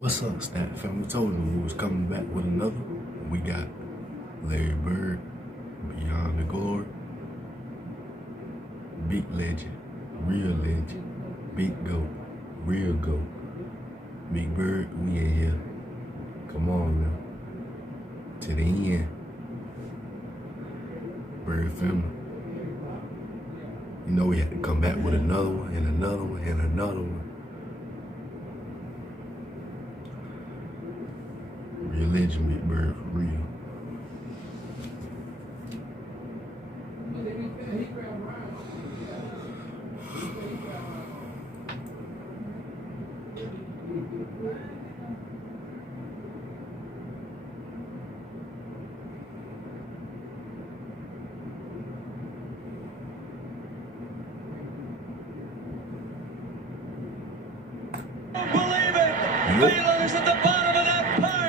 What's up, Stat Family? Told you we was coming back with another. We got Larry Bird, Beyond the Glory, Big Legend, Real Legend, Big Goat, Real Goat, Big Bird, we in here. Come on now. To the end. Bird Family. You know we had to come back with another one and another one and another one. Real Legend, Big Bird, for real. Believe it! Wheeler's at the bottom of that pile!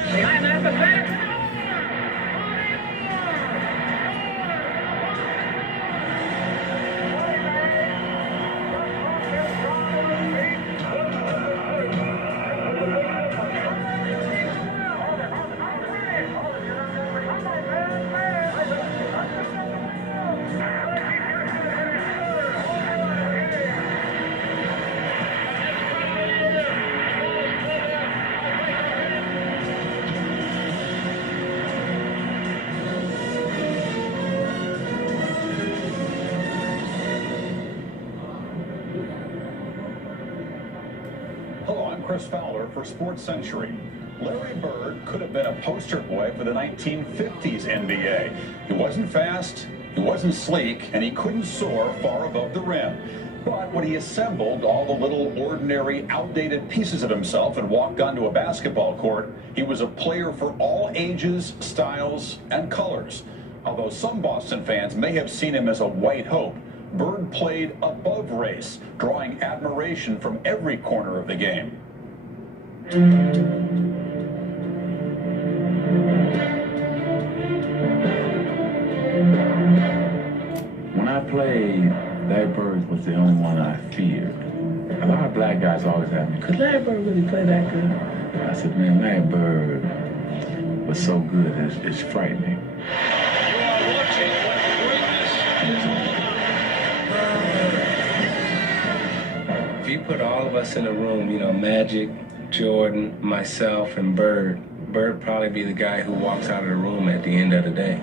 Hello, I'm Chris Fowler for Sports Century. Larry Bird could have been a poster boy for the 1950s NBA. He wasn't fast, he wasn't sleek, and he couldn't soar far above the rim. But when he assembled all the little ordinary, outdated pieces of himself and walked onto a basketball court, he was a player for all ages, styles, and colors. Although some Boston fans may have seen him as a white hope, Bird played above race, drawing admiration from every corner of the game. When I played, Larry Bird was the only one I feared. A lot of black guys always ask me, could Larry Bird really play that good? I said, man, Larry Bird was so good, it's frightening. You are watching what greatness. If you put all of us in a room, Magic, Jordan, myself, and Bird probably be the guy who walks out of the room at the end of the day.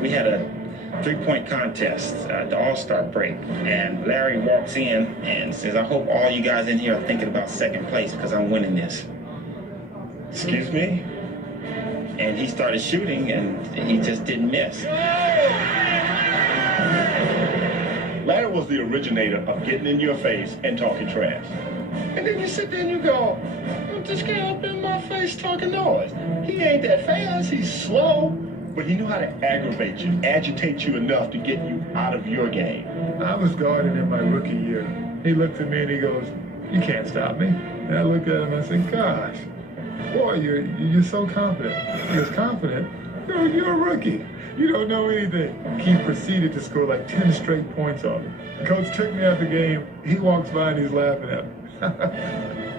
We had a three-point contest, the All-Star break, and Larry walks in and says, I hope all you guys in here are thinking about second place because I'm winning this. Excuse me? And he started shooting and he just didn't miss. Larry was the originator of getting in your face and talking trash. And then you sit there and you go, this guy up in my face talking noise. He ain't that fast, he's slow, but he knew how to aggravate you, agitate you enough to get you out of your game. I was guarding in my rookie year. He looked at me and he goes, you can't stop me. And I looked at him and I said, gosh, boy, you're so confident. He was confident. You're a rookie. You don't know anything. He proceeded to score like 10 straight points on me. The coach took me out the game. He walks by and he's laughing at me.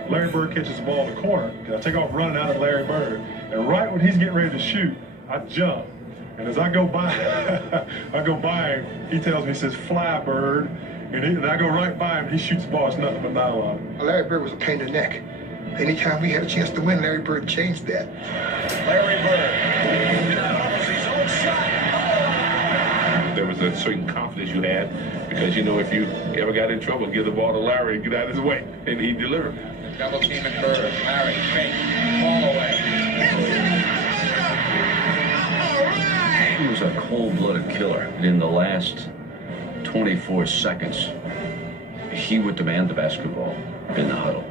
Larry Bird catches the ball in the corner, and I take off running out of Larry Bird. And right when he's getting ready to shoot, I jump. And as I go by, him, he tells me, he says, fly, Bird. And I go right by him, he shoots the ball, it's nothing but nylon. Larry Bird was a pain in the neck. Anytime we had a chance to win, Larry Bird changed that. Larry Bird. His own shot. There was a certain confidence you had because, if you ever got in trouble, give the ball to Larry and get out of his way, and he delivered. Double team and Bird. Larry, fake, ball away. He was a cold-blooded killer. In the last 24 seconds, he would demand the basketball in the huddle.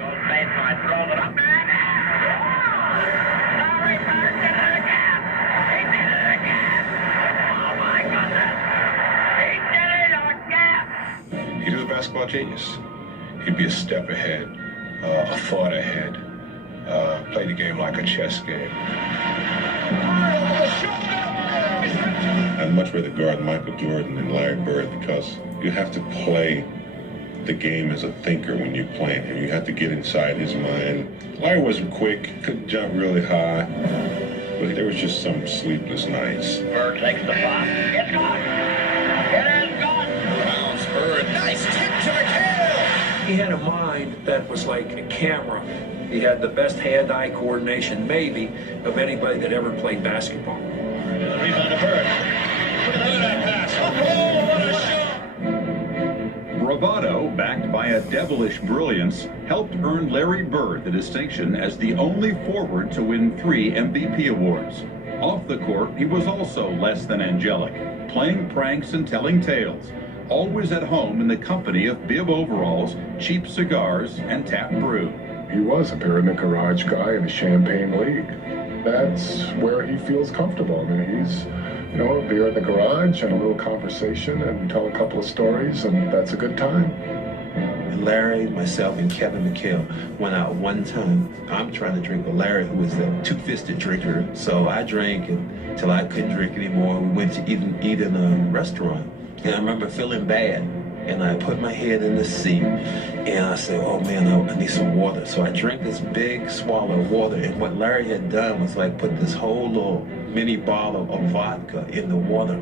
He was a basketball genius. He'd be a step ahead, a thought ahead, play the game like a chess game. I'd much rather guard Michael Jordan than Larry Bird because you have to play the game as a thinker when you're playing him. You have to get inside his mind. Larry wasn't quick, couldn't jump really high, but there was just some sleepless nights. Bird takes the flop. It's gone. It is gone. Bounce, Bird. Nice tip to McHale. He had a mind that was like a camera. He had the best hand-eye coordination, maybe, of anybody that ever played basketball. Rebound to Bird. Look at that pass. Oh, what a shot. Bravado, backed by a devilish brilliance, helped earn Larry Bird the distinction as the only forward to win 3 MVP awards. Off the court, he was also less than angelic, playing pranks and telling tales, always at home in the company of bib overalls, cheap cigars, and tap brew. He was a beer in the garage guy in the Champagne League. That's where he feels comfortable. I mean, he's, a beer in the garage and a little conversation and tell a couple of stories, and that's a good time. Larry, myself, and Kevin McHale went out one time. I'm trying to drink with Larry, who was a two-fisted drinker. So I drank until I couldn't drink anymore. We went to eat in a restaurant. And I remember feeling bad. And I put my head in the seat, and I said, oh man, I need some water. So I drank this big swallow of water, and what Larry had done was like put this whole little mini bottle of vodka in the water,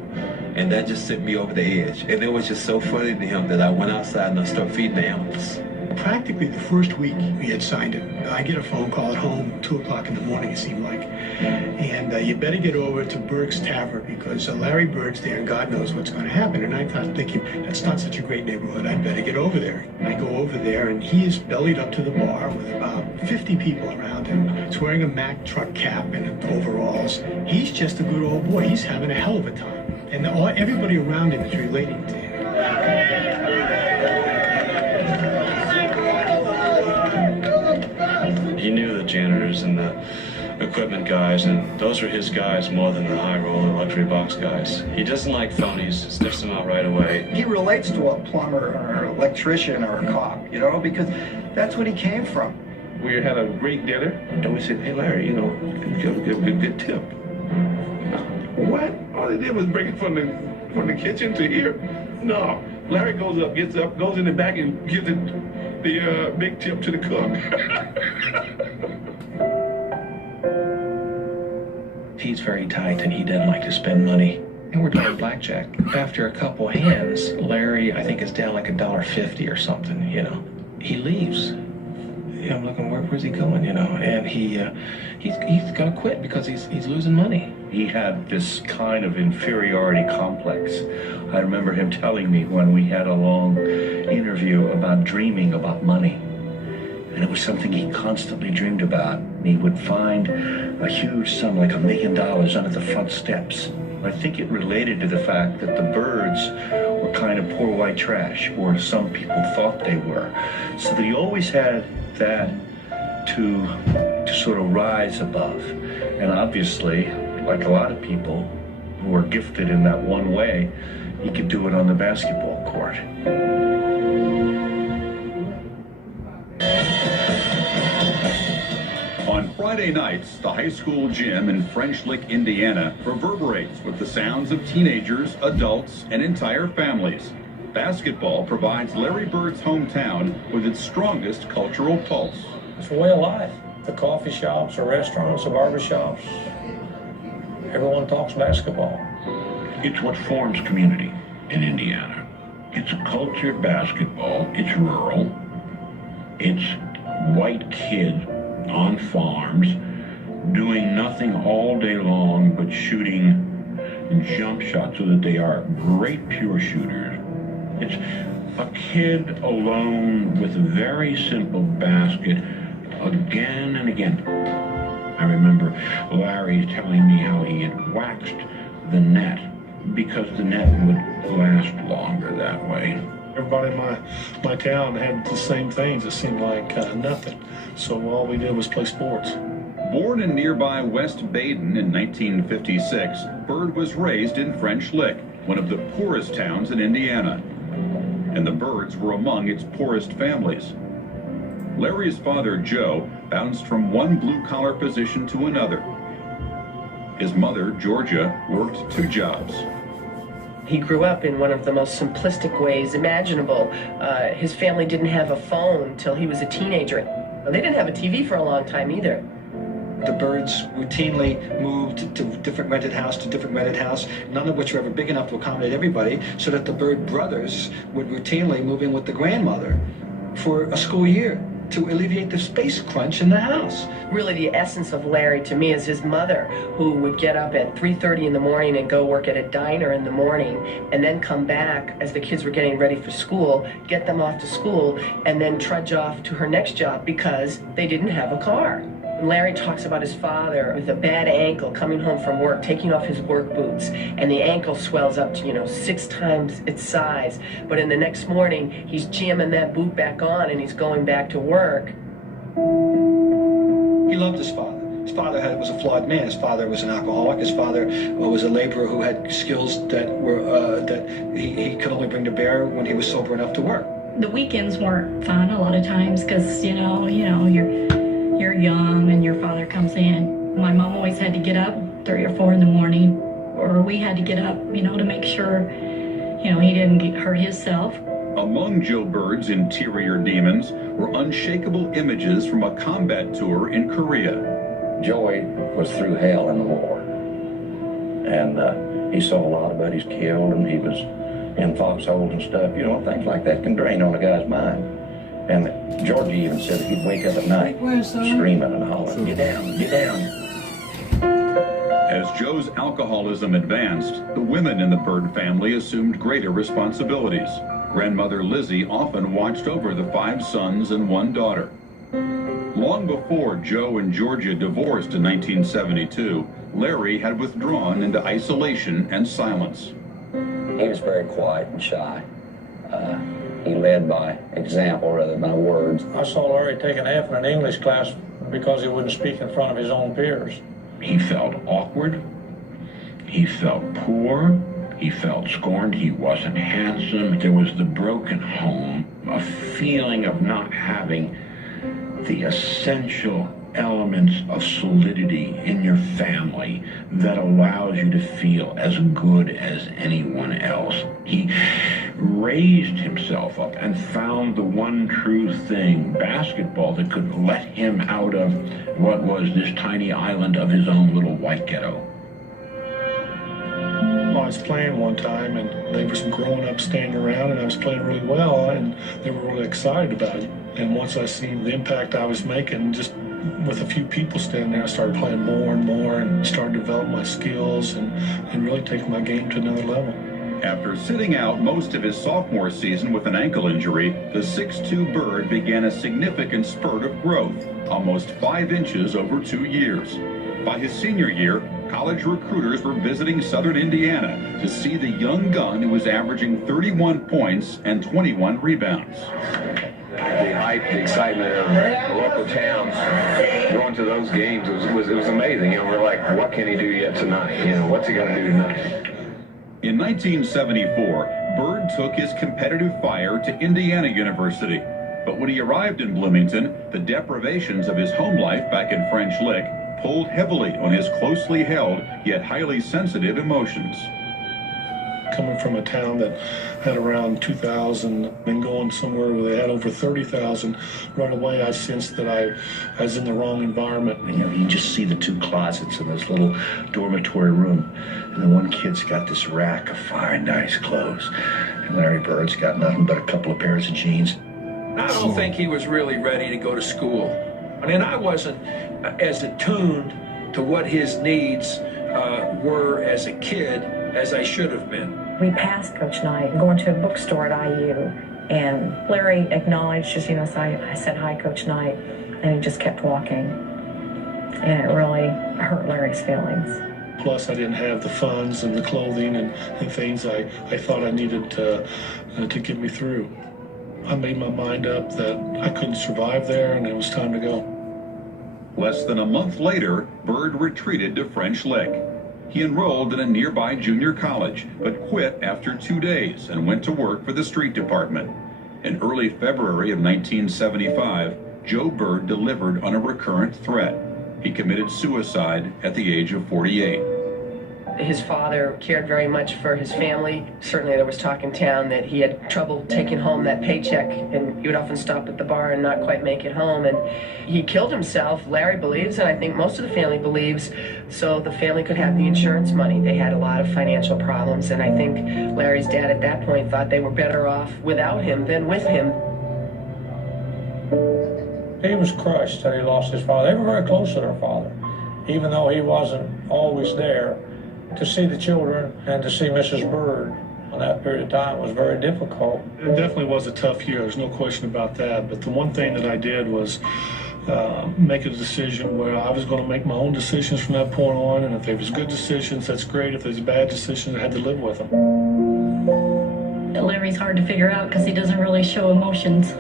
and that just sent me over the edge. And it was just so funny to him that I went outside and I started feeding the animals. Practically the first week we had signed it, I get a phone call at home, 2 o'clock in the morning it seemed like, and you better get over to Burke's Tavern because Larry Bird's there and God knows what's going to happen. And I thought, thinking, that's not such a great neighborhood, I'd better get over there. I go over there and he is bellied up to the bar with about 50 people around him. He's wearing a Mack truck cap and overalls. He's just a good old boy. He's having a hell of a time. And everybody around him is relating to him. He knew the janitors and the equipment guys, and those were his guys more than the high roller luxury box guys. He doesn't like phonies, sniffs them out right away. He relates to a plumber or an electrician or a cop, because that's what he came from. We had a great dinner, and we said, hey Larry, give a good tip. What? All they did was bring it from the kitchen to here? No. Larry gets up, goes in the back and gives the big tip to the cook. He's very tight and he doesn't like to spend money. And we're doing blackjack. After a couple hands, Larry, I think, is down like $1.50 or something, He leaves. I'm looking, where's he going, And he's gonna quit because he's losing money. He had this kind of inferiority complex. I remember him telling me when we had a long interview about dreaming about money. And it was something he constantly dreamed about. He would find a huge sum, like $1 million, under the front steps. I think it related to the fact that the Birds were kind of poor white trash, or some people thought they were. So that he always had that to sort of rise above. And obviously, like a lot of people who are gifted in that one way, he could do it on the basketball court. On Friday nights, the high school gym in French Lick, Indiana, reverberates with the sounds of teenagers, adults, and entire families. Basketball provides Larry Bird's hometown with its strongest cultural pulse. It's a way of life. The coffee shops, the restaurants, the barber shops. Everyone talks basketball. It's what forms community in Indiana. It's cultured basketball. It's rural. It's white kids on farms doing nothing all day long but shooting jump shots so that they are great pure shooters. It's a kid alone with a very simple basket again and again. I remember Larry telling me how he had waxed the net because the net would last longer that way. Everybody in my town had the same things. It seemed like nothing. So all we did was play sports. Born in nearby West Baden in 1956, Bird was raised in French Lick, one of the poorest towns in Indiana. And the Birds were among its poorest families. Larry's father, Joe, bounced from one blue-collar position to another. His mother, Georgia, worked 2 jobs. He grew up in one of the most simplistic ways imaginable. His family didn't have a phone till he was a teenager. They didn't have a TV for a long time either. The Byrds routinely moved to different rented house to different rented house, none of which were ever big enough to accommodate everybody, so that the Byrd brothers would routinely move in with the grandmother for a school year to alleviate the space crunch in the house. Really, the essence of Larry to me is his mother, who would get up at 3:30 in the morning and go work at a diner in the morning, and then come back as the kids were getting ready for school, get them off to school, and then trudge off to her next job because they didn't have a car. Larry talks about his father with a bad ankle coming home from work, taking off his work boots, and the ankle swells up to, 6 times its size. But in the next morning, he's jamming that boot back on and he's going back to work. He loved his father. His father was a flawed man. His father was an alcoholic. His father was a laborer who had skills that he could only bring to bear when he was sober enough to work. The weekends weren't fun a lot of times because, you're young and your father comes in. My mom always had to get up 3 or 4 in the morning, or we had to get up, to make sure, he didn't hurt himself. Among Joe Byrd's interior demons were unshakable images from a combat tour in Korea. Joey was through hell in the war, and he saw a lot of buddies killed, and he was in foxholes and stuff. Things like that can drain on a guy's mind. And Georgie even said that he'd wake up at night screaming and hollering, "Get down, get down." As Joe's alcoholism advanced, the women in the Byrd family assumed greater responsibilities. Grandmother Lizzie often watched over the 5 sons and 1 daughter. Long before Joe and Georgia divorced in 1972, Larry had withdrawn into isolation and silence. He was very quiet and shy. He led by example rather than by words. I saw Larry take an F in an English class because he wouldn't speak in front of his own peers. He felt awkward. He felt poor. He felt scorned. He wasn't handsome. There was the broken home, a feeling of not having the essential elements of solidity in your family that allows you to feel as good as anyone else. He raised himself up and found the one true thing, basketball, that could let him out of what was this tiny island of his own little white ghetto. I was playing one time, and there were some grown-ups standing around, and I was playing really well, and they were really excited about it. And once I seen the impact I was making, just with a few people standing there, I started playing more and more and started to develop my skills and really take my game to another level. After sitting out most of his sophomore season with an ankle injury, the 6'2" Byrd began a significant spurt of growth, almost 5 inches over 2 years. By his senior year, college recruiters were visiting Southern Indiana to see the young gun who was averaging 31 points and 21 rebounds. The hype, the excitement of the local towns going to those games, it was amazing. We're like, what can he do yet tonight? What's he going to do tonight? In 1974, Byrd took his competitive fire to Indiana University. But when he arrived in Bloomington, the deprivations of his home life back in French Lick pulled heavily on his closely held yet highly sensitive emotions. Coming from a town that had around 2,000 and going somewhere where they had over 30,000, right away I sensed that I was in the wrong environment. You just see the 2 closets in this little dormitory room, and the one kid's got this rack of fine, nice clothes, and Larry Bird's got nothing but a couple of pairs of jeans. I don't think he was really ready to go to school. I wasn't as attuned to what his needs were as a kid as I should have been. We passed Coach Knight going to a bookstore at IU, and Larry acknowledged, so I said, "Hi, Coach Knight," and he just kept walking. And it really hurt Larry's feelings. Plus, I didn't have the funds and the clothing and things I thought I needed to get me through. I made my mind up that I couldn't survive there, and it was time to go. Less than a month later, Byrd retreated to French Lick. He enrolled in a nearby junior college, but quit after 2 days and went to work for the street department. In early February of 1975, Joe Byrd delivered on a recurrent threat. He committed suicide at the age of 48. His father cared very much for his family. Certainly there was talk in town that he had trouble taking home that paycheck, and he would often stop at the bar and not quite make it home. And he killed himself, Larry believes, and I think most of the family believes, so the family could have the insurance money. They had a lot of financial problems, and I think Larry's dad at that point thought they were better off without him than with him. He was crushed that he lost his father. They were very close to their father, even though he wasn't always there. To see the children and to see Mrs. Bird on that period of time was very difficult. It definitely was a tough year, there's no question about that. But the one thing that I did was make a decision where I was going to make my own decisions from that point on, and if there was good decisions, that's great. If there's bad decisions, I had to live with them. Larry's hard to figure out because he doesn't really show emotions.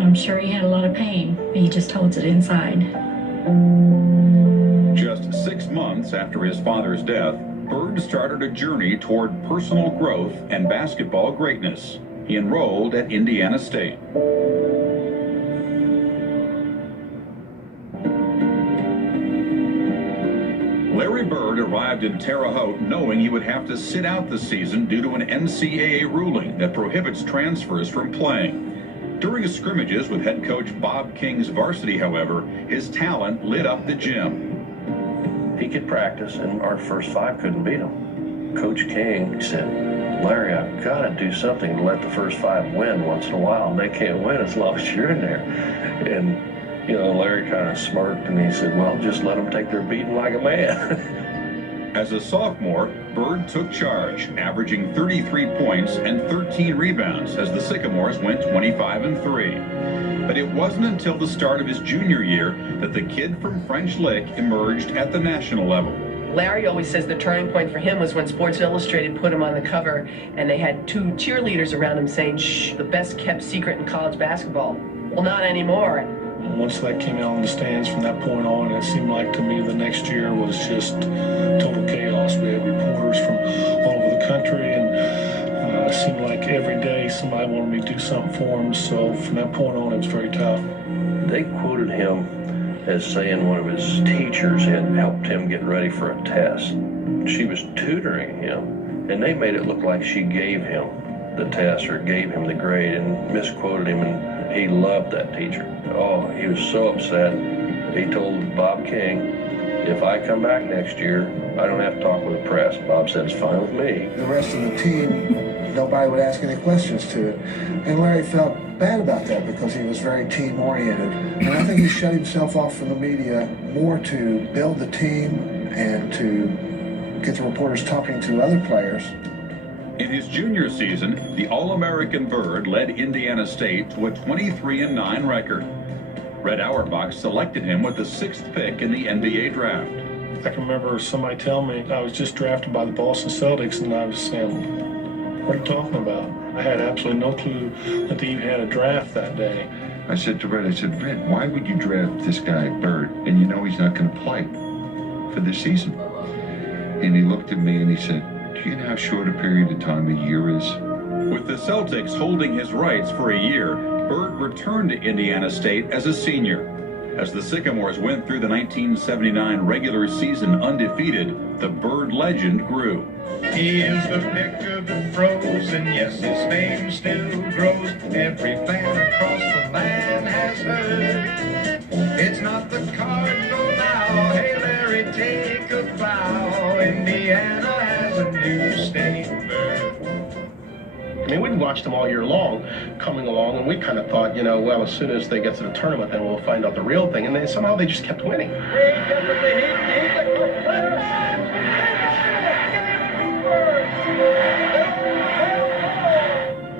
I'm sure he had a lot of pain. He just holds it inside. Just 6 months after his father's death, Bird started a journey toward personal growth and basketball greatness. He enrolled at Indiana State. Larry Bird arrived in Terre Haute knowing he would have to sit out the season due to an NCAA ruling that prohibits transfers from playing. During his scrimmages with head coach Bob King's varsity, however, his talent lit up the gym. He could practice, and our first five couldn't beat him. Coach King said, Larry, I've got to do something to let the first five win once in a while. And they can't win as long as you're in there. And, you know, Larry kind of smirked, and he said, well, just let them take their beating like a man. As a sophomore, Bird took charge, averaging 33 points and 13 rebounds as the Sycamores went 25-3. But it wasn't until the start of his junior year that the kid from French Lick emerged at the national level. Larry always says the turning point for him was when Sports Illustrated put him on the cover, and they had 2 cheerleaders around him saying, shh, the best kept secret in college basketball. Well, not anymore. Once that came out in the stands from that point on, it seemed like to me the next year was just total chaos. We had reporters from all over the country, and it seemed like every day somebody wanted me to do something for them. So from that point on, it was very tough. They quoted him as saying one of his teachers had helped him get ready for a test. She was tutoring him, and they made it look like she gave him the test or gave him the grade and misquoted him, and he loved that teacher. Oh, he was so upset. He told Bob King, if I come back next year, I don't have to talk with the press. Bob said, it's fine with me. The rest of the team, nobody would ask any questions to it. And Larry felt bad about that because he was very team-oriented. And I think he shut himself off from the media more to build the team and to get the reporters talking to other players. In his junior season, the All-American Bird led Indiana State to a 23-9 record. Red Auerbach selected him with the 6th pick in the NBA draft. I can remember somebody telling me I was just drafted by the Boston Celtics, and I was saying, what are you talking about? I had absolutely no clue that they even had a draft that day. I said to Red, Red, why would you draft this guy, Bird, and you know he's not going to play for this season? And he looked at me and he said, do you know how short a period of time a year is? With the Celtics holding his rights for a year, Bird returned to Indiana State as a senior. As the Sycamores went through the 1979 regular season undefeated, the Bird legend grew. He is the pick of the frozen, yes, his name still grows. Every fan across the land has heard. It's not the Cardinal now, hey Larry, take a bow. Indiana has a new state bird. I mean, we'd watched them all year long coming along, and we kind of thought, you know, well, as soon as they get to the tournament, then we'll find out the real thing. And somehow they just kept winning.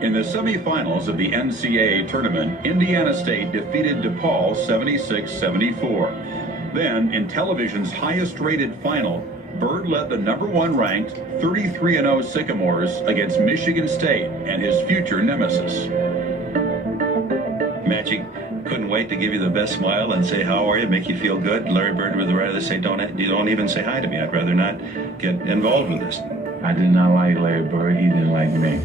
In the semifinals of the NCAA tournament, Indiana State defeated DePaul 76-74. Then, in television's highest-rated final, Bird led the #1 ranked 33-0 Sycamores against Michigan State and his future nemesis. Magic couldn't wait to give you the best smile and say, how are you, make you feel good. Larry Bird would rather say, don't even say hi to me. I'd rather not get involved with this. I did not like Larry Bird. He didn't like me.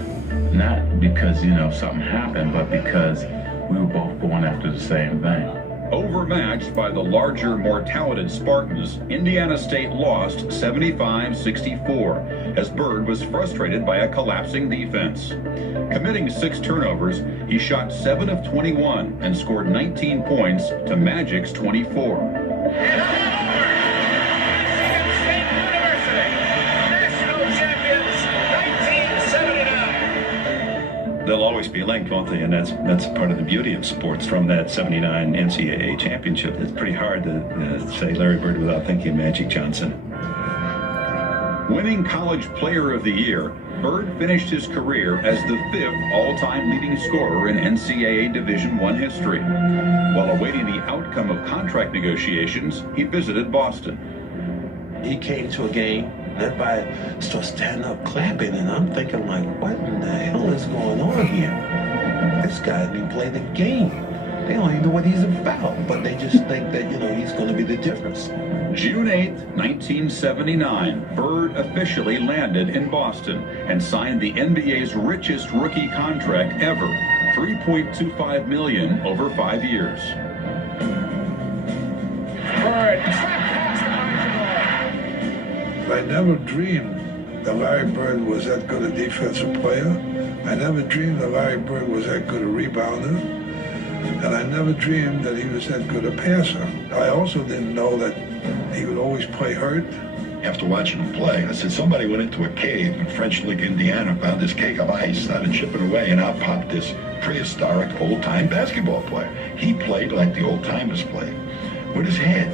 Not because, you know, something happened, but because we were both going after the same thing. Overmatched by the larger, more talented Spartans, Indiana State lost 75-64 as Bird was frustrated by a collapsing defense. Committing 6 turnovers, he shot 7 of 21 and scored 19 points to Magic's 24. They'll always be linked, won't they? And that's part of the beauty of sports. From that '79 NCAA championship, it's pretty hard to say Larry Bird without thinking Magic Johnson. Winning College Player of the Year, Bird finished his career as the 5th all-time leading scorer in NCAA Division I history. While awaiting the outcome of contract negotiations, he visited Boston. He came to a game, everybody started standing up clapping, and I'm thinking, like, what in the hell is going on here? This guy didn't play the game. They don't even know what he's about, but they just think that, you know, he's going to be the difference. June 8, 1979, Bird officially landed in Boston and signed the NBA's richest rookie contract ever, $3.25 million over 5 years. Bird. I never dreamed that Larry Bird was that good a defensive player. I never dreamed that Larry Bird was that good a rebounder. And I never dreamed that he was that good a passer. I also didn't know that he would always play hurt. After watching him play, I said, somebody went into a cave in French Lick, Indiana, found this cake of ice, started chipping away, and out popped this prehistoric old-time basketball player. He played like the old-timers played, with his head.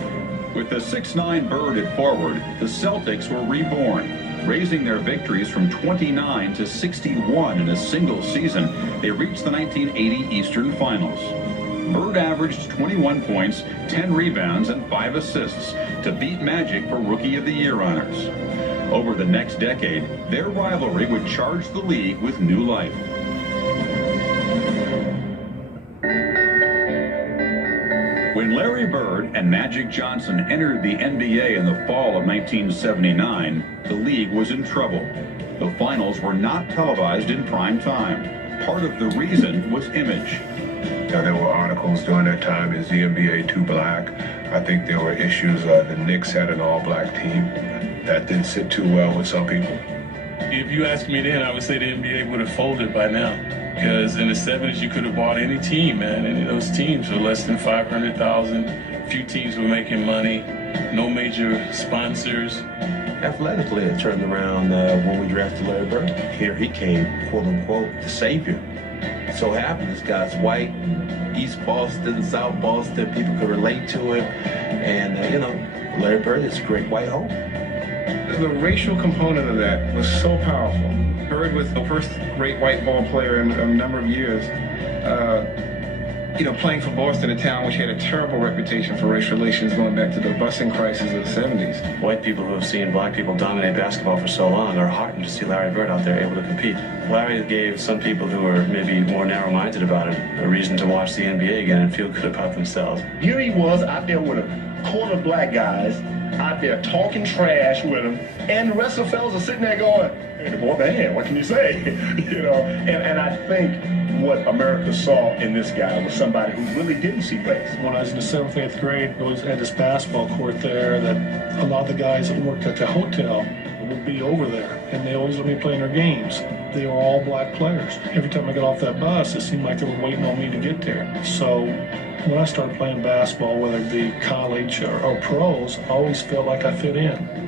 With the 6'9" Bird at forward, the Celtics were reborn. Raising their victories from 29 to 61 in a single season, they reached the 1980 Eastern Finals. Bird averaged 21 points, 10 rebounds, and 5 assists to beat Magic for Rookie of the Year honors. Over the next decade, their rivalry would charge the league with new life. When Larry Bird and Magic Johnson entered the NBA in the fall of 1979, the league was in trouble. The finals were not televised in prime time. Part of the reason was image. There were articles during that time, is the NBA too black? I think there were issues, the Knicks had an all-black team. That didn't sit too well with some people. If you asked me then, I would say the NBA would have folded by now. Because in the 70s, you could have bought any team, man. Any of those teams were less than 500,000. Few teams were making money. No major sponsors. Athletically, it turned around when we drafted Larry Bird. Here he came, quote-unquote, the savior. So happened this guy's white, East Boston, South Boston, people could relate to him. And, you know, Larry Bird is a great white hope. The racial component of that was so powerful. Bird was the first great white ball player in a number of years. Playing for Boston, a town which had a terrible reputation for race relations going back to the busing crisis of the 70s. White people who have seen black people dominate basketball for so long are heartened to see Larry Bird out there able to compete. Larry gave some people who are maybe more narrow-minded about it a reason to watch the NBA again and feel good about themselves. Here he was out there with a quarter of black guys, out there talking trash with him, and the rest of the fellas are sitting there going, hey, the boy, man, what can you say? And I think what America saw in this guy was somebody who really didn't see race. When I was in the 7th, 8th grade, we always had this basketball court there that a lot of the guys that worked at the hotel would be over there, and they always let me play in their games. They were all black players. Every time I got off that bus, it seemed like they were waiting on me to get there. So when I started playing basketball, whether it be college or pros, I always felt like I fit in.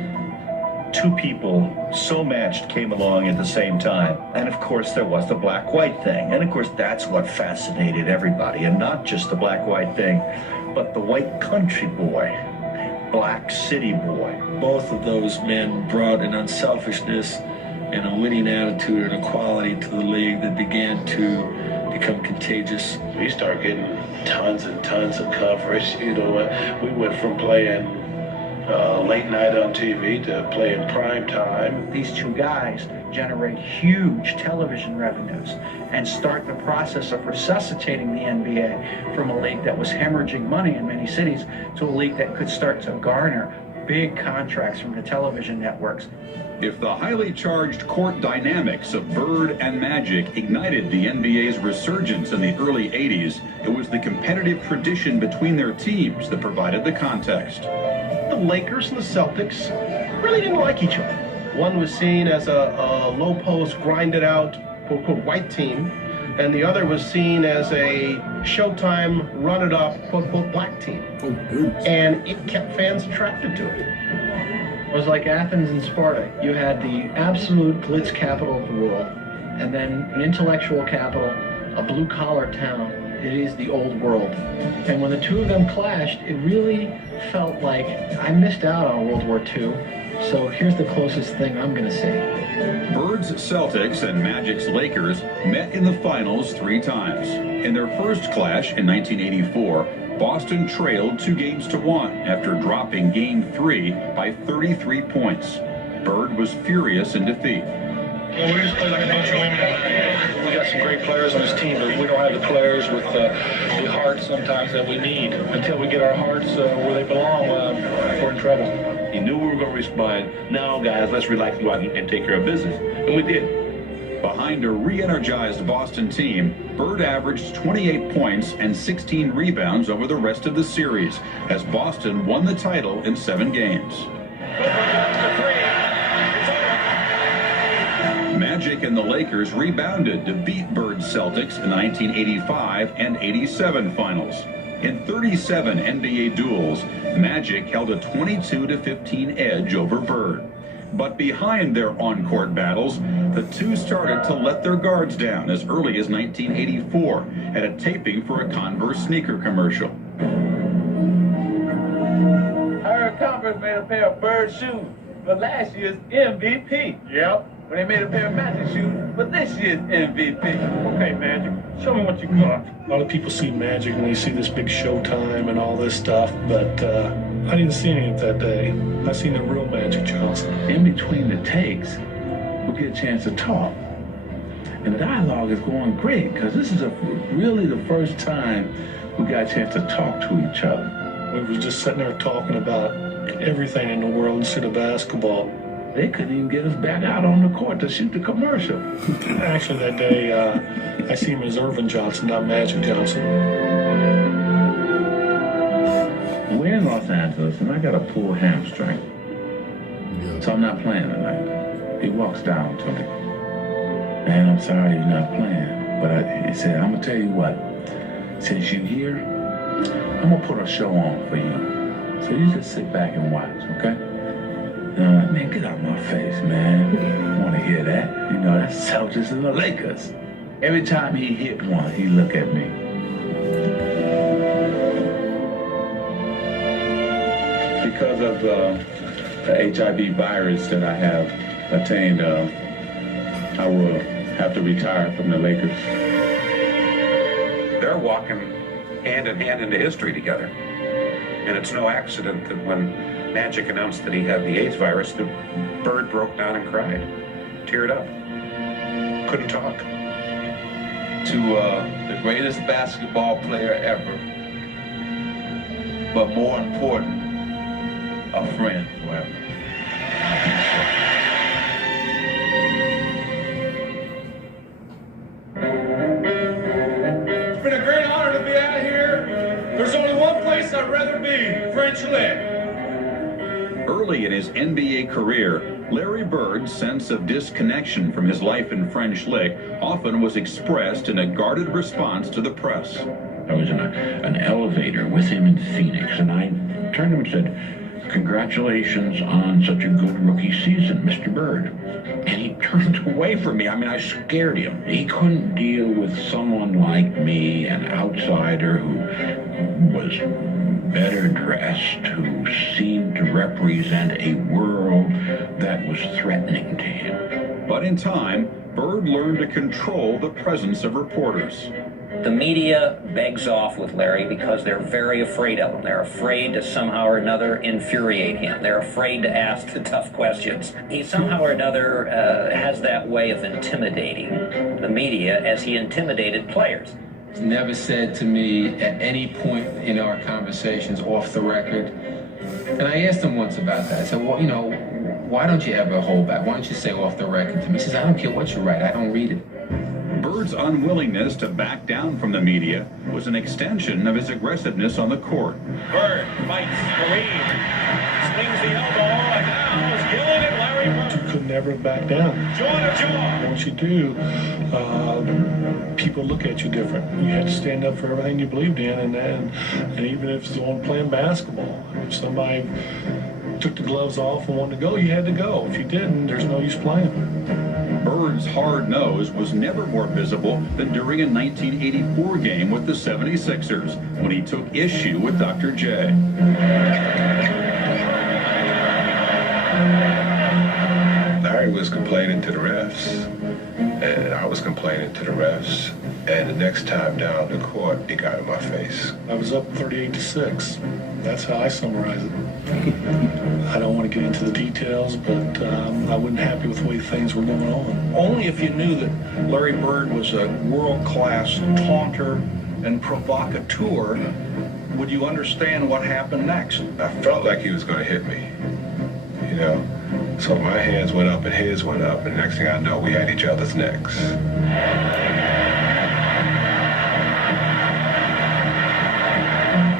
Two people so matched came along at the same time. And of course there was the black-white thing. And of course that's what fascinated everybody. And not just the black-white thing, but the white country boy, black city boy. Both of those men brought an unselfishness and a winning attitude and a quality to the league that began to become contagious. We started getting tons and tons of coverage. We went from playing late night on TV to playing prime time. These two guys generate huge television revenues and start the process of resuscitating the NBA from a league that was hemorrhaging money in many cities to a league that could start to garner big contracts from the television networks. If the highly charged court dynamics of Bird and Magic ignited the NBA's resurgence in the early 80s, it was the competitive tradition between their teams that provided the context. The Lakers and the Celtics really didn't like each other. One was seen as a low-post, grinded-out, quote-unquote, white team, and the other was seen as a Showtime, run-it-up, quote-unquote, black team. And it kept fans attracted to it. It was like Athens and Sparta. You had the absolute glitz capital of the world, and then an intellectual capital, a blue-collar town. It is the old world. And when the two of them clashed, it really felt like I missed out on World War II, so here's the closest thing I'm going to see. Bird's Celtics and Magic's Lakers met in the finals 3 times. In their first clash in 1984, Boston trailed 2-1 after dropping Game 3 by 33 points. Bird was furious in defeat. Well, we just play like a bunch of women. We got some great players on this team, but we don't have the players with the heart sometimes that we need. Until we get our hearts where they belong, we're in trouble. He knew we were going to respond. Now, guys, let's relax, go out and take care of business. And we did. Behind a re-energized Boston team, Bird averaged 28 points and 16 rebounds over the rest of the series as Boston won the title in 7 games. Magic and the Lakers rebounded to beat Bird's Celtics in 1985 and 87 finals. In 37 NBA duels, Magic held a 22-15 edge over Bird. But behind their on-court battles, the two started to let their guards down as early as 1984 at a taping for a Converse sneaker commercial. I heard Converse made a pair of Bird shoes for last year's MVP. Yep. When they made a pair of Magic shoes for this year's MVP. Okay, Magic, show me what you got. A lot of people see Magic and they see this big Showtime and all this stuff, but I didn't see any of that day. I seen the real Magic Johnson. In between the takes, we get a chance to talk. And the dialogue is going great because this is really the first time we got a chance to talk to each other. We were just sitting there talking about everything in the world instead of basketball. They couldn't even get us back out on the court to shoot the commercial. Actually, that day, I see him as Irvin Johnson, not Magic Johnson. We're in Los Angeles, and I got a pulled hamstring. So I'm not playing tonight. He walks down to me. Man, I'm sorry you're not playing. But he said, I'm going to tell you what. Since you're here, I'm going to put a show on for you. So you just sit back and watch, okay? Man, get out my face, man. I want to hear that. You know, that's Celtics and the Lakers. Every time he hit one, he look at me. Because of the HIV virus that I have attained, I will have to retire from the Lakers. They're walking hand in hand into history together. And it's no accident that when Magic announced that he had the AIDS virus, the Bird broke down and cried, teared up, couldn't talk. To the greatest basketball player ever, but more important, a friend forever. It's been a great honor to be out here. There's only one place I'd rather be, French Lick. Early in his NBA career, Larry Bird's sense of disconnection from his life in French Lick often was expressed in a guarded response to the press. I was in an elevator with him in Phoenix, and I turned to him and said, "Congratulations on such a good rookie season, Mr. Bird." And he turned away from me. I mean, I scared him. He couldn't deal with someone like me, an outsider who was better dressed, who seemed to represent a world that was threatening to him. But in time, Bird learned to control the presence of reporters. The media begs off with Larry because they're very afraid of him. They're afraid to somehow or another infuriate him. They're afraid to ask the tough questions. He somehow or another has that way of intimidating the media as he intimidated players. Never said to me at any point in our conversations off the record, And I asked him once about that. I said, well, you know, why don't you ever hold back? Why don't you say off the record to me? He says, I don't care what you write. I don't read it. Bird's unwillingness to back down from the media was an extension of his aggressiveness on the court. Bird fights Kareem, slings the elbow, and now is yelling at Larry Bird. You could never back down. Jaw to jaw. Once you do, people look at you different. You had to stand up for everything you believed in, and even if it's on playing basketball, if somebody took the gloves off and wanted to go, you had to go. If you didn't, there's no use playing. Bird's hard nose was never more visible than during a 1984 game with the 76ers when he took issue with Dr. J. Larry was complaining to the refs, and I was complaining to the refs, and the next time down the court, he got in my face. I was up 38-6. That's how I summarize it. I don't want to get into the details, but I wasn't happy with the way things were going on. Only if you knew that Larry Bird was a world-class taunter and provocateur would you understand what happened next. I felt like he was going to hit me, you know? So my hands went up and his went up, and next thing I know, we had each other's necks.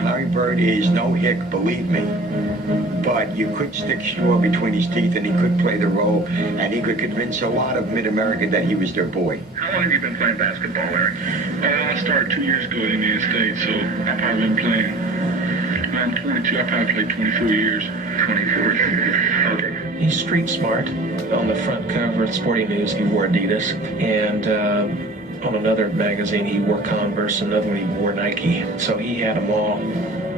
Larry Bird is no hick, believe me. But you could stick straw between his teeth and he could play the role, and he could convince a lot of mid-America that he was their boy. How long have you been playing basketball, Larry? I started 2 years ago in the United States, so I've probably been playing. When I'm 22, I probably played 24 years. 24 years. Okay. He's street smart. On the front cover of Sporting News, he wore Adidas, and on another magazine, he wore Converse, another one, he wore Nike. So he had them all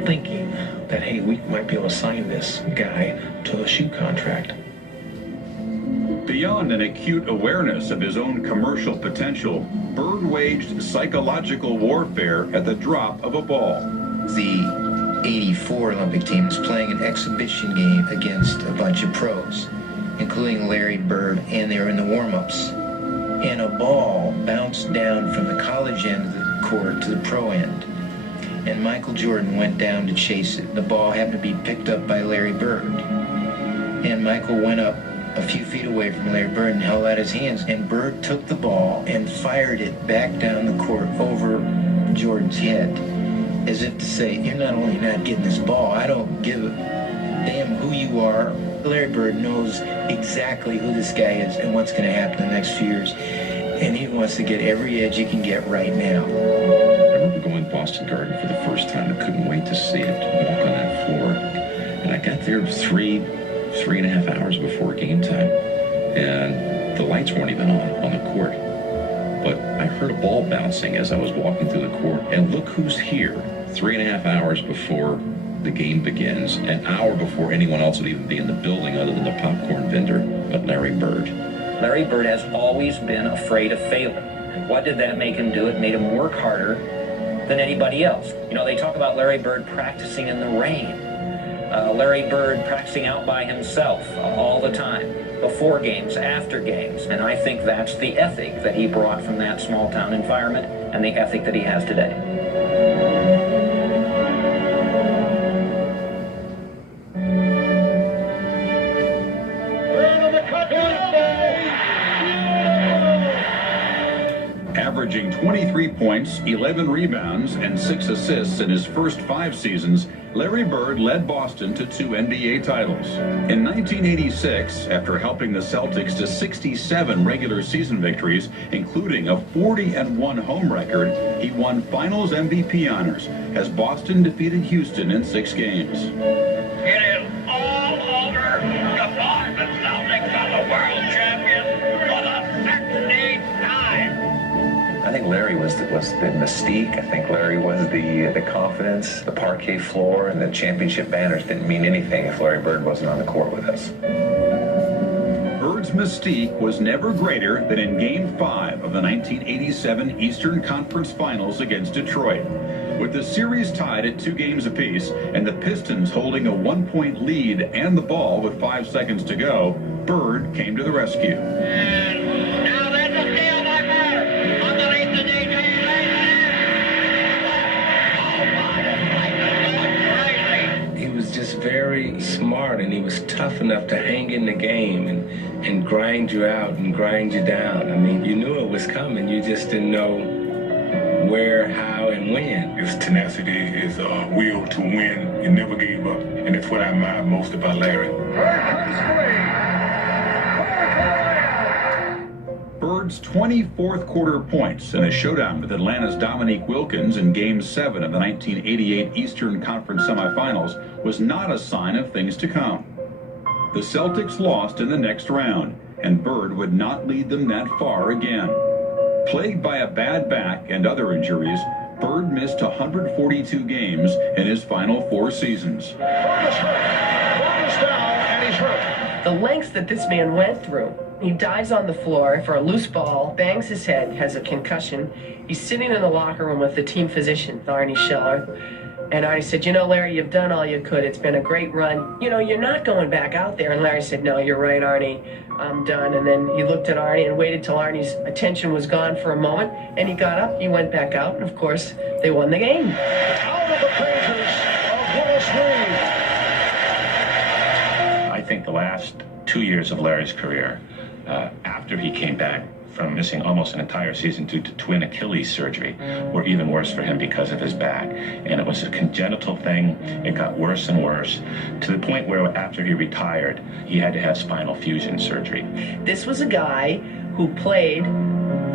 thinking that, hey, we might be able to sign this guy to a shoe contract. Beyond an acute awareness of his own commercial potential, Bird waged psychological warfare at the drop of a ball. The 84 Olympic team was playing an exhibition game against a bunch of pros, including Larry Bird, and they were in the warm-ups. And a ball bounced down from the college end of the court to the pro end. And Michael Jordan went down to chase it. The ball happened to be picked up by Larry Bird. And Michael went up a few feet away from Larry Bird and held out his hands. And Bird took the ball and fired it back down the court over Jordan's head, as if to say, you're not only not getting this ball, I don't give a damn who you are. Larry Bird knows exactly who this guy is and what's going to happen in the next few years. And he wants to get every edge he can get right now. I remember going to Boston Garden for the first time. I couldn't wait to see it, to walk on that floor. And I got there 3.5 hours before game time. And the lights weren't even on the court. But I heard a ball bouncing as I was walking through the court. And look who's here 3.5 hours before the game begins, an hour before anyone else would even be in the building other than the popcorn vendor, but Larry Bird. Larry Bird has always been afraid of failing. And what did that make him do? It made him work harder than anybody else. You know, they talk about Larry Bird practicing in the rain. Larry Bird practicing out by himself all the time, before games, after games. And I think that's the ethic that he brought from that small town environment and the ethic that he has today. Averaging 23 points, 11 rebounds, and 6 assists in his first 5 seasons, Larry Bird led Boston to 2 NBA titles. In 1986, after helping the Celtics to 67 regular season victories, including a 40-1 home record, he won Finals MVP honors as Boston defeated Houston in 6 games. It is all over. The Boston Celtics are the world champions for the 16th time. I think Larry was the mystique. I think Larry was the confidence. The parquet floor and the championship banners didn't mean anything if Larry Bird wasn't on the court with us. Bird's mystique was never greater than in Game 5 of the 1987 Eastern Conference Finals against Detroit. With the series tied at 2 games apiece and the Pistons holding a 1-point lead and the ball with 5 seconds to go, Bird came to the rescue. Very very smart, and he was tough enough to hang in the game and grind you out and grind you down. I mean, you knew it was coming. You just didn't know where, how, and when. His tenacity, his will to win, he never gave up. And that's what I admire most about Larry. Bird's 24th quarter points in a showdown with Atlanta's Dominique Wilkins in Game 7 of the 1988 Eastern Conference semifinals was not a sign of things to come. The Celtics lost in the next round, and Bird would not lead them that far again. Plagued by a bad back and other injuries, Bird missed 142 games in his final 4 seasons. Bird is down, and he's hurt. The lengths that this man went through. He dives on the floor for a loose ball, bangs his head, has a concussion. He's sitting in the locker room with the team physician, Arnie Scheller. And Arnie said, you know, Larry, you've done all you could. It's been a great run. You know, you're not going back out there. And Larry said, no, you're right, Arnie. I'm done. And then he looked at Arnie and waited till Arnie's attention was gone for a moment. And he got up, he went back out, and of course, they won the game. Out of the pages of Willis Reed. I think the last 2 years of Larry's career, after he came back from missing almost an entire season due to twin Achilles surgery, were even worse for him because of his back. And it was a congenital thing. It got worse and worse, to the point where after he retired, he had to have spinal fusion surgery. This was a guy who played,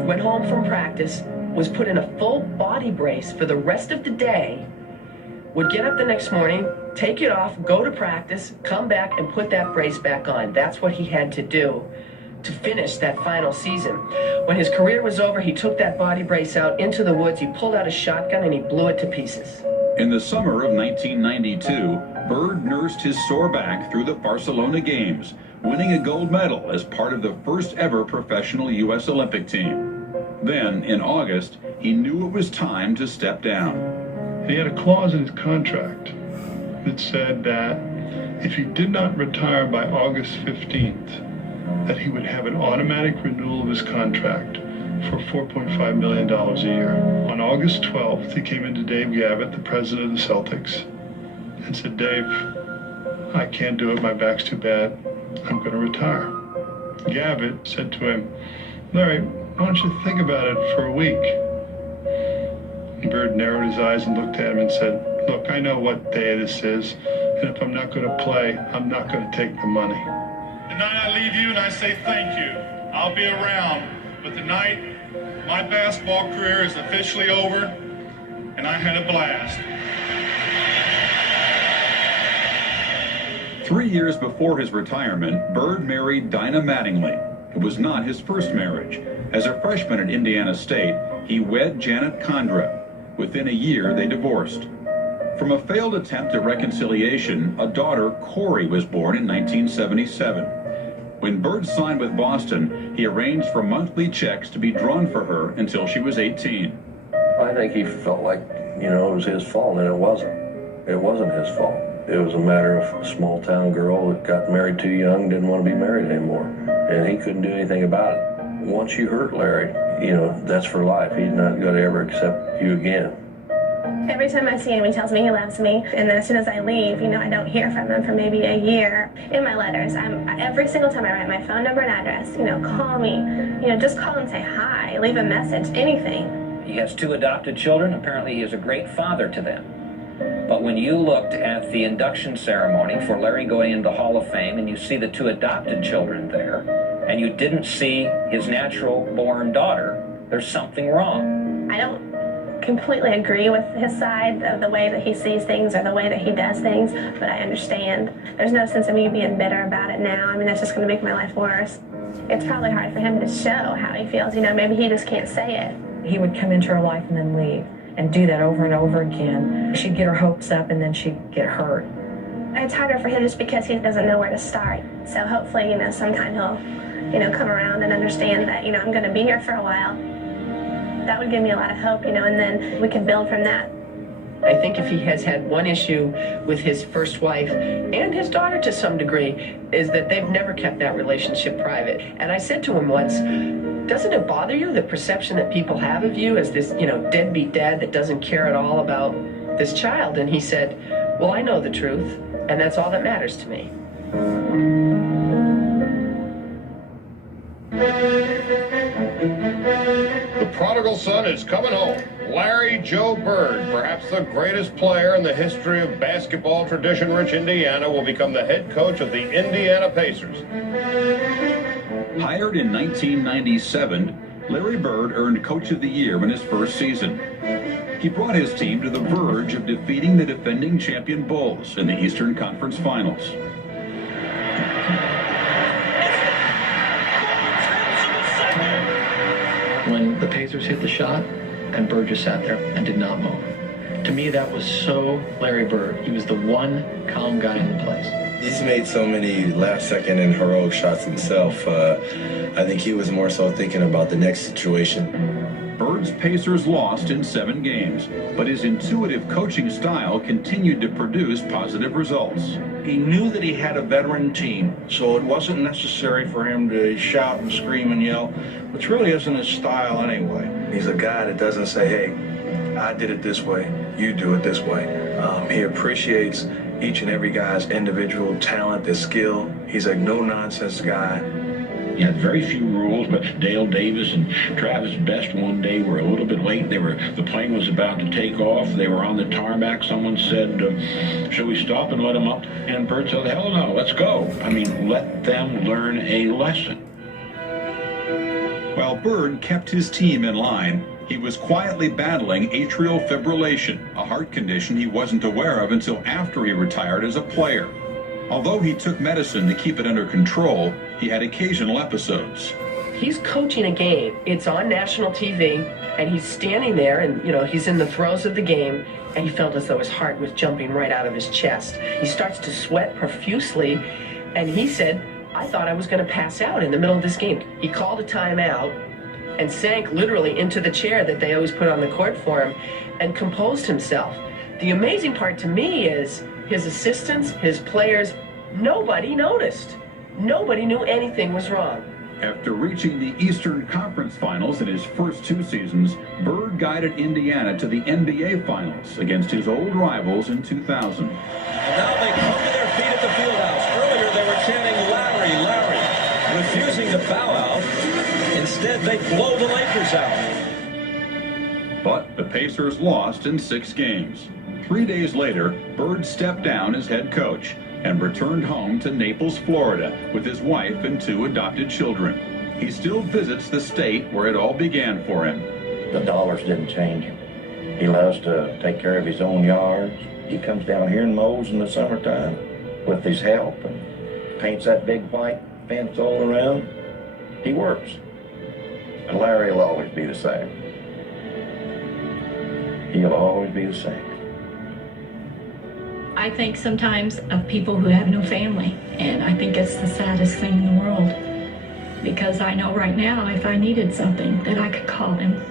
went home from practice, was put in a full body brace for the rest of the day, would get up the next morning, take it off, go to practice, come back and put that brace back on. That's what he had to do to finish that final season. When his career was over, he took that body brace out into the woods, he pulled out a shotgun and he blew it to pieces. In the summer of 1992, Bird nursed his sore back through the Barcelona Games, winning a gold medal as part of the first ever professional U.S. Olympic team. Then, in August, he knew it was time to step down. He had a clause in his contract that said that if he did not retire by August 15th, that he would have an automatic renewal of his contract for $4.5 million a year. On August 12th, he came into Dave Gavitt, the president of the Celtics, and said, Dave, I can't do it, my back's too bad, I'm going to retire. Gavitt said to him, Larry, why don't you think about it for a week? And Bird narrowed his eyes and looked at him and said, look, I know what day this is, and if I'm not going to play, I'm not going to take the money. Tonight I leave you and I say thank you. I'll be around, but tonight my basketball career is officially over, and I had a blast. 3 years before his retirement, Bird married Dinah Mattingly. It was not his first marriage. As a freshman at Indiana State, he wed Janet Condra. Within a year, they divorced. From a failed attempt at reconciliation, a daughter, Corey, was born in 1977. When Bird signed with Boston, he arranged for monthly checks to be drawn for her until she was 18. I think he felt like, you know, it was his fault, and it wasn't. It wasn't his fault. It was a matter of a small-town girl that got married too young, didn't want to be married anymore, and he couldn't do anything about it. Once you hurt Larry, you know, that's for life. He's not going to ever accept you again. Every time I see him, he tells me he loves me, and then as soon as I leave, you know, I don't hear from him for maybe a year. In my letters, every single time I write my phone number and address, you know, call me, you know, just call and say hi, leave a message, anything. He has 2 adopted children. Apparently he is a great father to them. But when you looked at the induction ceremony for Larry going into the Hall of Fame and you see the 2 adopted children there, and you didn't see his natural-born daughter, there's something wrong. I don't completely agree with his side of the way that he sees things or the way that he does things, but I understand. There's no sense of me being bitter about it now. I mean, that's just going to make my life worse. It's probably hard for him to show how he feels. You know, maybe he just can't say it. He would come into her life and then leave and do that over and over again. She'd get her hopes up and then she'd get hurt. It's harder for him just because he doesn't know where to start. So hopefully, you know, sometime he'll, you know, come around and understand that, you know, I'm going to be here for a while. That would give me a lot of hope, you know, and then we can build from that. I think if he has had one issue with his first wife and his daughter to some degree, is that they've never kept that relationship private. And I said to him once, doesn't it bother you, the perception that people have of you as this, you know, deadbeat dad that doesn't care at all about this child? And he said, well, I know the truth. And that's all that matters to me. The prodigal son is coming home. Larry Joe Bird, perhaps the greatest player in the history of basketball tradition-rich Indiana, will become the head coach of the Indiana Pacers. Hired in 1997, Larry Bird earned Coach of the Year in his first season. He brought his team to the verge of defeating the defending champion Bulls in the Eastern Conference Finals. When the Pacers hit the shot, and Bird just sat there and did not move. To me, that was so Larry Bird. He was the one calm guy in the place. He's made so many last-second and heroic shots himself. I think he was more so thinking about the next situation. Bird's Pacers lost in 7 games, but his intuitive coaching style continued to produce positive results. He knew that he had a veteran team, so it wasn't necessary for him to shout and scream and yell, which really isn't his style anyway. He's a guy that doesn't say, hey, I did it this way, you do it this way. He appreciates each and every guy's individual talent, their skill. He's a no-nonsense guy. He had very few rules, but Dale Davis and Travis Best one day were a little bit late. The plane was about to take off. They were on the tarmac. Someone said, should we stop and let them up? And Bird said, hell no, let's go. I mean, let them learn a lesson. While Bird kept his team in line, he was quietly battling atrial fibrillation, a heart condition he wasn't aware of until after he retired as a player. Although he took medicine to keep it under control, he had occasional episodes. He's coaching a game. It's on national TV, and he's standing there, and, he's in the throes of the game, and he felt as though his heart was jumping right out of his chest. He starts to sweat profusely, and he said, I thought I was going to pass out in the middle of this game. He called a timeout and sank literally into the chair that they always put on the court for him and composed himself. The amazing part to me is his assistants, his players, nobody noticed. Nobody knew anything was wrong. After reaching the Eastern Conference Finals in his first 2 seasons, Bird guided Indiana to the NBA Finals against his old rivals in 2000. And now they come to their feet at the fieldhouse. Earlier they were chanting, Larry, Larry, refusing to bow out. Instead, they blow the Lakers out. But the Pacers lost in 6 games. 3 days later, Bird stepped down as head coach and returned home to Naples, Florida, with his wife and 2 adopted children. He still visits the state where it all began for him. The dollars didn't change him. He loves to take care of his own yards. He comes down here and mows in the summertime with his help and paints that big white fence all around. He works. And Larry will always be the same. He'll always be the same. I think sometimes of people who have no family, and I think it's the saddest thing in the world, because I know right now if I needed something that I could call them.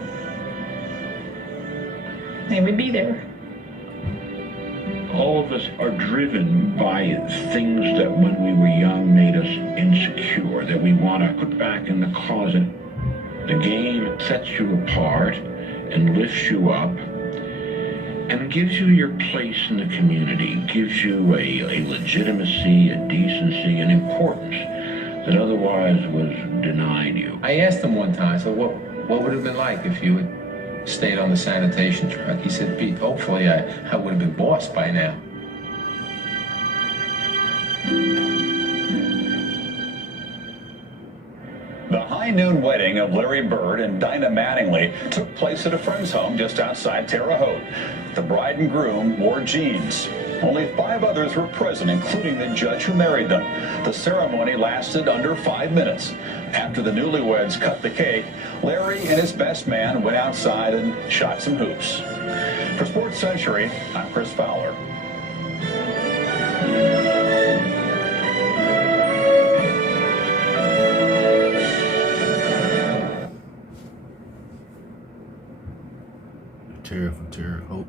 They would be there. All of us are driven by things that when we were young made us insecure, that we want to put back in the closet. The game sets you apart and lifts you up and gives you your place in the community, gives you a legitimacy, a decency, an importance that otherwise was denied you. I asked him one time, so what would it have been like if you had stayed on the sanitation truck? He said, Pete, hopefully I would have been bossed by now. The high noon wedding of Larry Bird and Dinah Mattingly took place at a friend's home just outside Terre Haute. The bride and groom wore jeans. Only 5 others were present, including the judge who married them. The ceremony lasted under 5 minutes. After the newlyweds cut the cake, Larry and his best man went outside and shot some hoops. For Sports Century, I'm Chris Fowler. Terre Haute.